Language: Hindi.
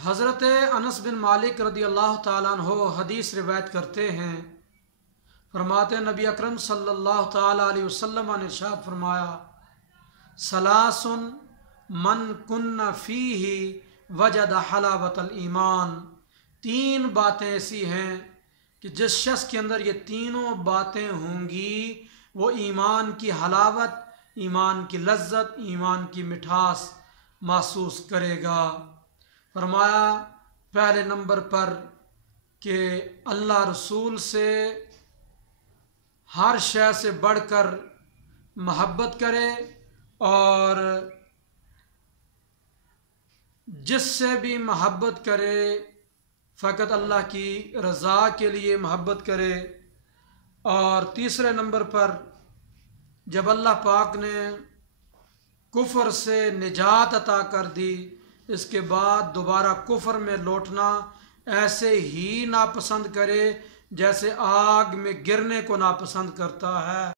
हज़रत अनस बिन मालिक रदी अल्लाह ताला अन्हो हदीस रिवायत करते हैं, फरमाते नबी अकरम सल्लल्लाहु ताला अलैहि वसल्लम ने इरशाद फरमाया, सलासुन मन कुन्न फ़ीही वजद हलावतल ईमान। तीन बातें ऐसी हैं कि जिस शख्स के अंदर ये तीनों बातें होंगी वो ईमान की हलावत, ईमान की लज्जत, ईमान की मिठास महसूस करेगा। फरमाया पहले नंबर पर कि अल्लाह रसूल से हर शय से बढ़कर मोहब्बत करे और जिससे भी मोहब्बत करे फ़कत अल्लाह की रज़ा के लिए मोहब्बत करे। और तीसरे नंबर पर जब अल्लाह पाक ने कुफ़र से निजात अता कर दी, इसके बाद दोबारा कुफ़र में लौटना ऐसे ही नापसंद करे जैसे आग में गिरने को नापसंद करता है।